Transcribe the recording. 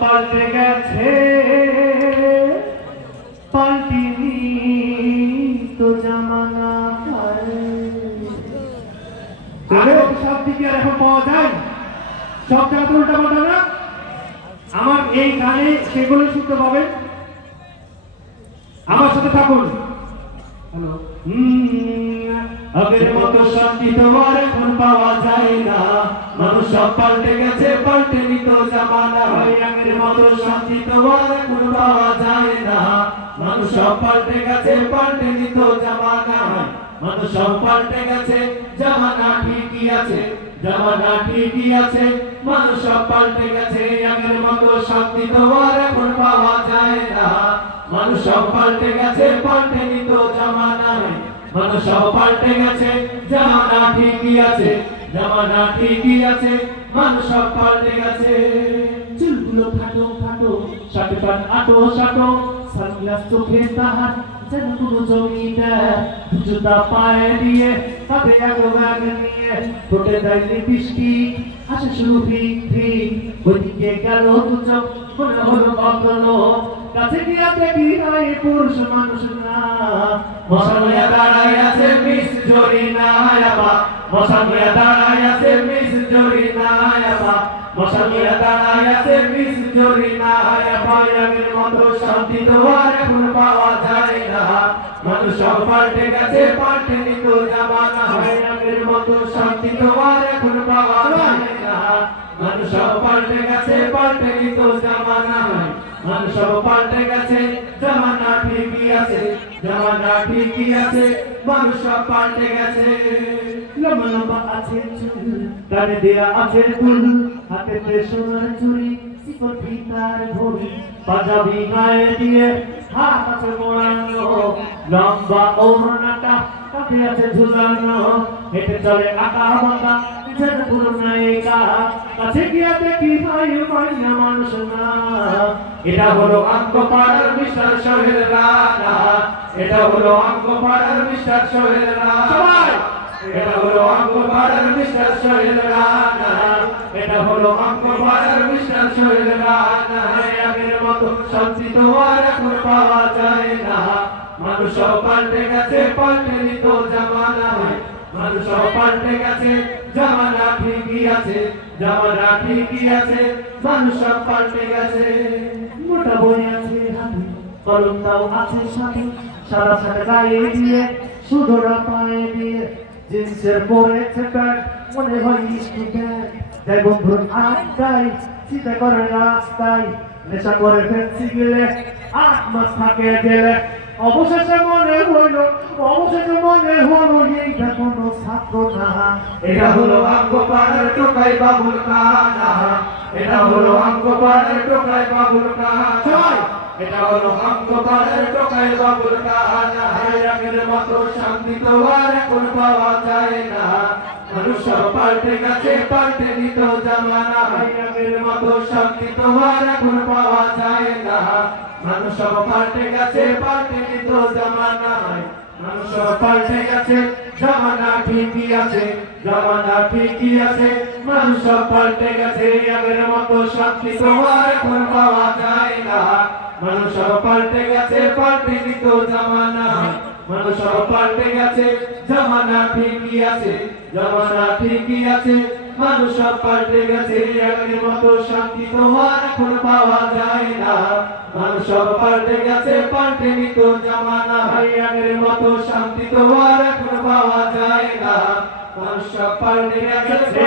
পাল্টে গেছে পাল্টিনি তো জামানা সব দিকে এখন পাওয়া যায় সব জায়গা উল্টা পাল্টা না আমার এই গানে সেগুলো শুনতে পাবেন আমার সাথে থাকুন হ্যালো আগের মতো শান্তি তো আর এখন পাওয়া যায় না মানুষ সব পাল্টে গেছে পাল্টে নিত জামানা আগের মতো শান্তি তো আর এখন পাওয়া যায় না মানুষ সব পাল্টে গেছে পাল্টে নিত জামানা মানুষ সব পাল্টে গেছে জামানা ঠিকই আছে জামানা ঠিকই আছে মানুষ সব পাল্টে গেছে আগের মতো শান্তি তো আর এখন পাওয়া যায় না মানুষ সব পাল্টে গেছে পাল্টে নিত জামানা মানুষ সব পাল্টে গেছে জামানা ঠিকই আছে জামানা ঠিকই আছে মানুষ সব পাল্টে গেছে চুলগুলো ফাটো ফাটো শার্ট প্যান্ট আটো শাটো সানগ্লাস চোখে তাহার যেন কোনো জমিদার জুতা পায়ে দিয়ে তাতে এক ব্যাগ নিয়ে ঠোঁটে দেয় লিপস্টিক হাসে শুরু ফিক ফিক ওইদিকে গেল দুচোখ মনে হলো কখনো কাছে গিয়া দেখি নাই পুরুষ মানুষ না মশালিয়া দাঁড়াই আছে মিস জরিনা আবা মশালিয়া দাঁড়াই আছে মিস জরিনা আবা মশালিয়া দাঁড়াই আছে মিস জরিনা আবা আগের মতো শান্তি তো আর এখন পাওয়া যায় না মানুষ সব পাল্টে গেছে পাল্টে নিত জামানা আগের মতো শান্তি তো আর এখন পাওয়া যায় না মানুষ সব পাল্টে গেছে পাল্টে নিত জামানা মানুষ সব পাল্টে গেছে জামানা ঠিকই আছে জামানা ঠিকই আছে মানুষ সব পাল্টে গেছে লম্বা লম্বা আছে চুল কানে দেয়া আছে দুল হাতে সোনার চুড়ি শিকল ফিতার ঘড়ি পাঞ্জাবি গায়ে দিয়ে হাত আছে মোড়ানো লম্বা ওড়নাটা কাঁধে আছে ঝুলানো হেঁটে চলে আঁকা বাঁকা পিছনে পুরো নায়িকা কাছে গিয়ে দেখি ভাই মাইয়া মানুষ না এটা হলো আঙ্গপাড়ার মিস্টার সোহেল রানা এটা হলো আঙ্গপাড়ার মিস্টার সোহেল রানা এটা হলো আঙ্গপাড়ার মিস্টার সোহেল রানা এটা হলো আঙ্গপাড়ার মিস্টার সোহেল রানা আগের মতো শান্তি তো আর এখন পাওয়া যায় না মানুষ সব পাল্টে গেছে পাল্টে নিত জামানা মানুষ সব পাল্টে গেছে জামানা ঠিকই আছে জামানা ঠিকই আছে মানুষ সব পাল্টে গেছে মোটা বই আছে হাতে কলমটাও আছে সাথে সাদা সাদা গায়ে দিয়ে সুধরা পায়ে দিয়ে জিন্সের পরেছে প্যান্ট মনে হয় স্টুডেন্ট যাই বন্ধুর আড্ডায় চিন্তা করে রাস্তায় নেশা করে ফেন্সি গেলে 8 মাস থাকে গেলে অবশেষে মনে হলো এইটা কোনো ছাত্র না এটা হলো আঙ্গপাড়ার টোকাই বাবুল কানা এটা হলো আঙ্গপাড়ার টোকাই বাবুল কানা এটা হলো আঙ্গপাড়ার টোকাই বাবুল কানা আগের মতো শান্তি তো আর এখন পাওয়া যায় না মানুষ সব পাল্টে গেছে পাল্টে নিত জামানা আগের মতো শান্তি তো আর এখন পাওয়া যায় না মানুষ সব পাল্টে গেছে পাল্টে নিত জামানা মানুষ সব পাল্টে গেছে জামানা ঠিকই আছে জামানা ঠিকই আছে মানুষ সব পাল্টে গেছে আগের মতো শান্তি তো আর এখন পাওয়া যায় না মানুষ সব পাল্টে গেছে পাল্টে নিত জামানা মানুষ সব পাল্টে গেছে জামানা ঠিকই আছে জামানা ঠিকই আছে মানুষ সব পাল্টে গেছে আগের মতো শান্তি তো আর এখন পাওয়া যায় না মানুষ সব পাল্টে গেছে পাল্টে নিত জামানা আগের মতো শান্তি তো আর এখন পাওয়া যায় না মানুষ সব পাল্টে গেছে